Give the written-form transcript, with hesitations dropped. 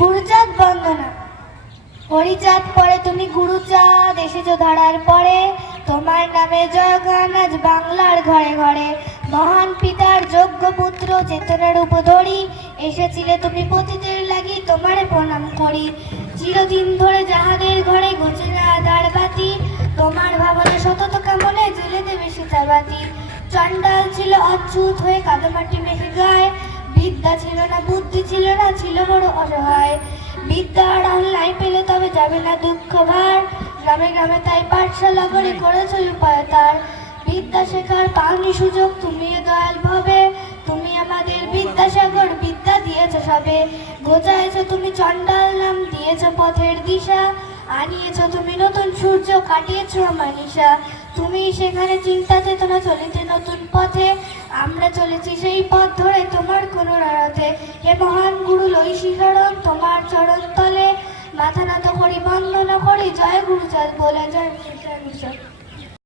গুরুচাঁদ বন্দনা। হরিচাঁদ পরে তুমি গুরুচাঁদ এসেছো ধারার পরে, তোমার নামে জয়গান আজ বাংলার ঘরে ঘরে। মহান পিতার যোগ্য পুত্র চেতনার উপধরি, এসেছিলে তুমি পতিতের লাগি, তোমারে প্রণাম করি। চিরদিন ধরে যাহাদের ঘরে ঘুচে না আধার বাতি, তোমার ভাবনা সতত কামনে জ্বেলে দেবে সীতাবাতি। চণ্ডাল ছিল অচ্যুত হয়ে কাদামাটি মেখে গায়, বিদ্যা ছিল না বুদ্ধি ছিল না, ছিল বড় অসহায়। বিদ্যার আহ্লায় পেলে তবে যাবে না দুঃখ ভার, গ্রামে গ্রামে তাই পাঠশালা করে করেছ উপায় তার। বিদ্যা শেখার পাওনি সুযোগ তুমি দয়াল ভাবে, তুমি আমাদের বিদ্যাসাগর, বিদ্যা দিয়েছ সবে। ঘোচাইছ তুমি চণ্ডাল নাম, দিয়েছ পথের দিশা, আনিয়েছ তুমি নতুন সূর্য, কাটিয়েছ আমার নিশা। তুমি সেখানে চিন্তা চেতনা চলেছে নতুন পথে, আমরা চলেছি সেই পথ ধরে তোমার কোন রাতে। হে মহান গুরু লই শিহরণ তোমার চরণ তলে, মাথা নত করি বন্দনা করি, জয় গুরুচাঁদ বলে, জয় গুরুচাঁদ।